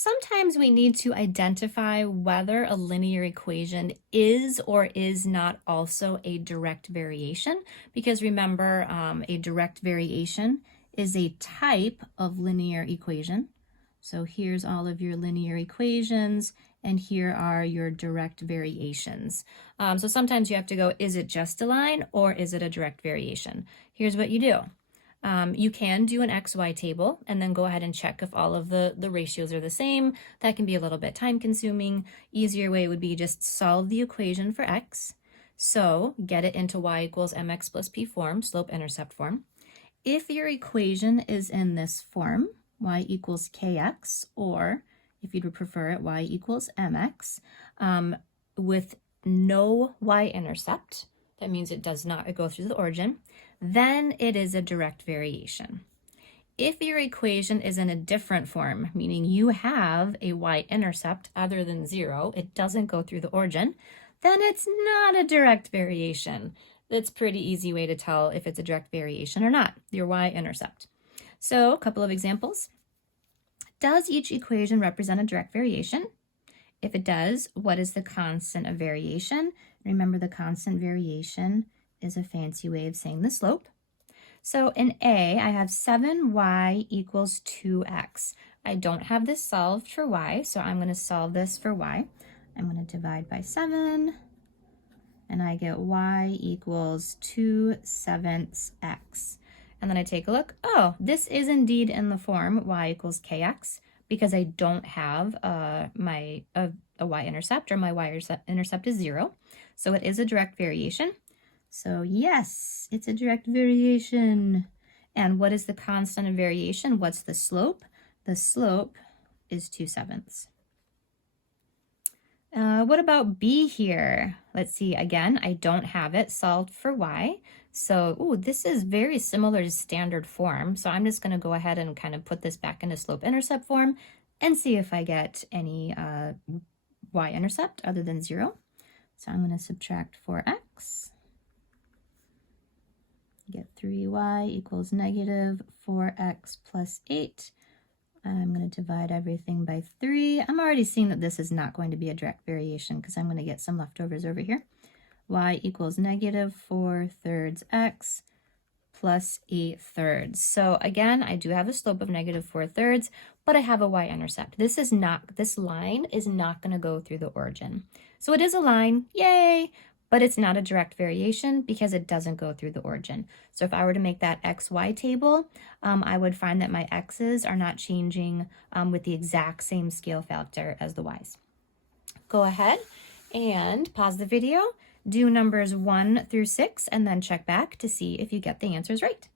Sometimes we need to identify whether a linear equation is or is not also a direct variation, because remember, a direct variation is a type of linear equation. So here's all of your linear equations, and here are your direct variations. So sometimes you have to go, is it just a line or is it a direct variation? Here's what you do. You can do an XY table and then go ahead and check if all of the ratios are the same. That can be a little bit time consuming. Easier way would be just solve the equation for x. So get it into y equals mx plus p form, slope-intercept form. If your equation is in this form, y equals kx, or if you'd prefer it, y equals mx, with no y-intercept, that means it does not go through the origin, then it is a direct variation. If your equation is in a different form, meaning you have a y-intercept other than 0, it doesn't go through the origin, then it's not a direct variation. That's a pretty easy way to tell if it's a direct variation or not, your y-intercept. So a couple of examples. Does each equation represent a direct variation? If it does, what is the constant of variation? Remember, the constant variation is a fancy way of saying the slope. So in A, I have 7y equals 2x. I don't have this solved for y, so I'm going to solve this for y. I'm going to divide by 7, and I get y equals 2/7 x. And then I take a look. Oh, this is indeed in the form y equals kx, because I don't have a y-intercept, or my y-intercept is 0. So it is a direct variation. So yes, it's a direct variation. And what is the constant of variation? What's the slope? The slope is 2/7. What about B here? Let's see, again, I don't have it solved for y. So, this is very similar to standard form. So I'm just gonna go ahead and kind of put this back into slope-intercept form and see if I get any y-intercept other than 0. So I'm gonna subtract 4x. Get 3y equals negative 4x plus 8. I'm going to divide everything by 3. I'm already seeing that this is not going to be a direct variation because I'm going to get some leftovers over here. Y equals negative 4/3 x plus 8/3. So again, I do have a slope of negative 4/3, but I have a y-intercept. This line is not going to go through the origin. So it is a line, yay! But it's not a direct variation because it doesn't go through the origin. So if I were to make that XY table, I would find that my X's are not changing with the exact same scale factor as the Y's. Go ahead and pause the video, do numbers 1 through 6, and then check back to see if you get the answers right.